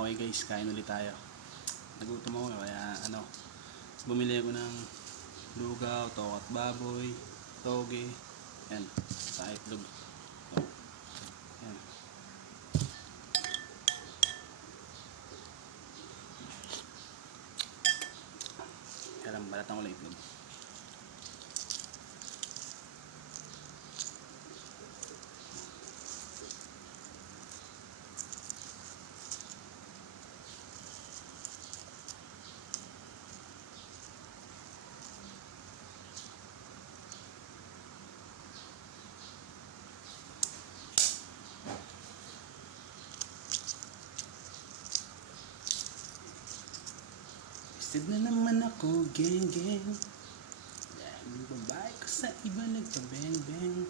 Okay guys, kain ulit tayo. Nagutom ako kaya bumili ako ng lugaw, tokot baboy, toge, yan, sa itlog. So, yan. Kaya lang balatan ko lang itlog. Isip na naman ako, geng geng. Dahil yung babae ko sa iba nagpa-bang bang.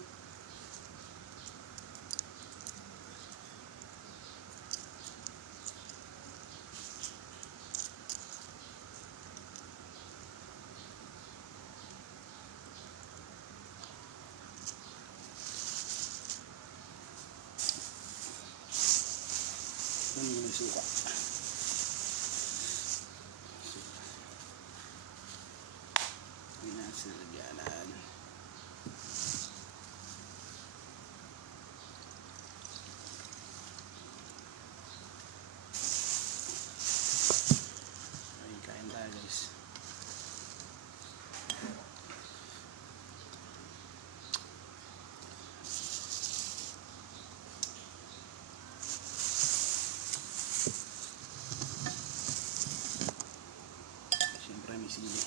Ano yung may suka? Sinagyanan. Ay, kain tayo guys. Siyempre may sili.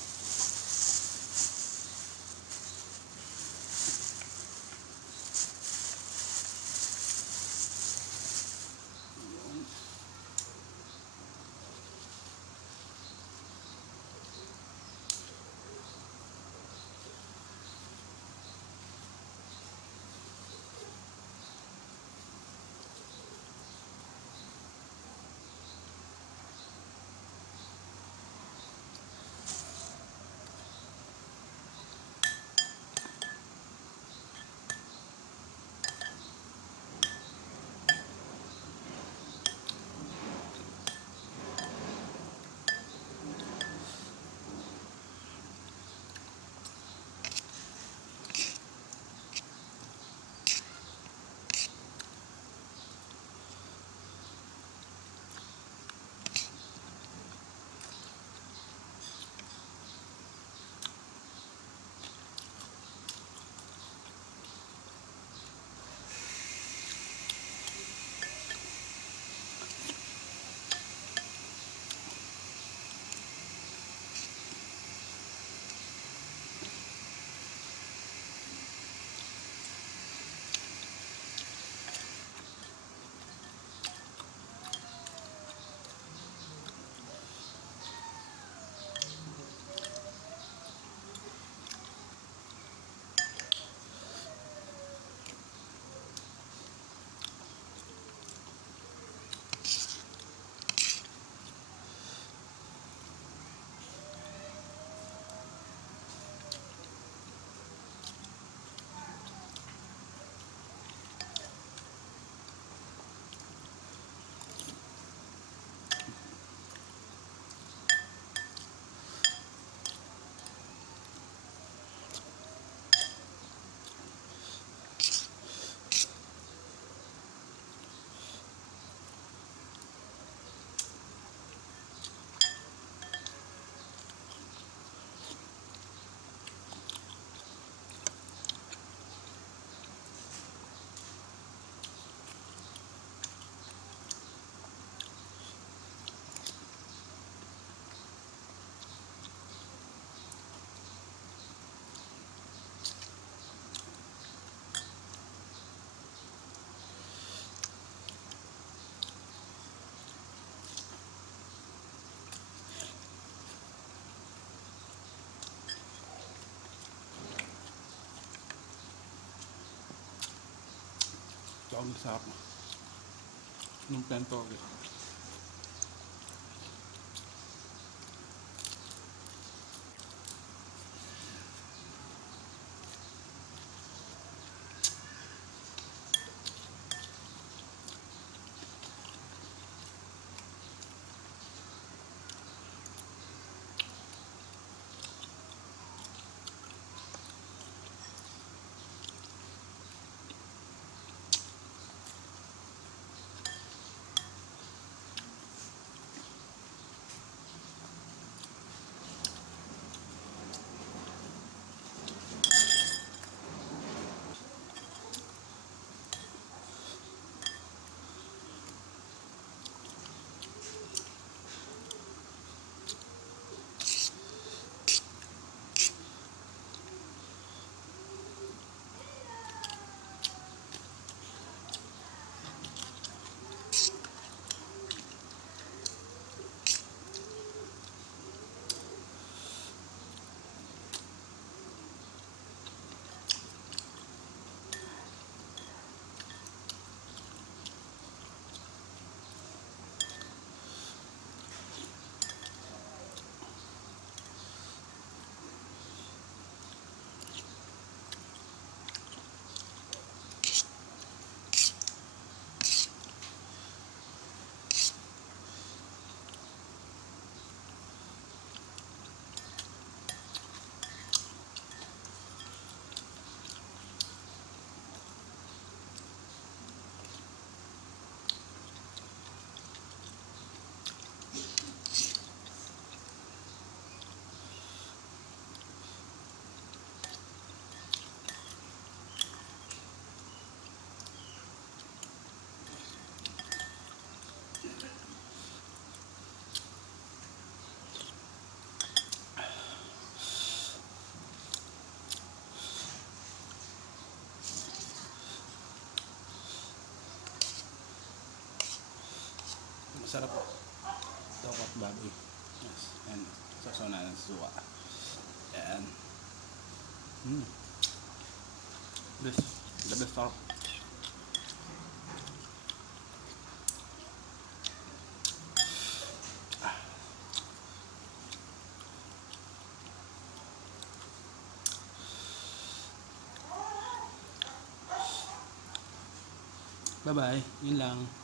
Ito ang sarap ng pentoge. Masarap po. Tokwa at baboy. Yes. And sasaw na ng suka. Yan. Best. The best sarap. Bye-bye. Yun lang.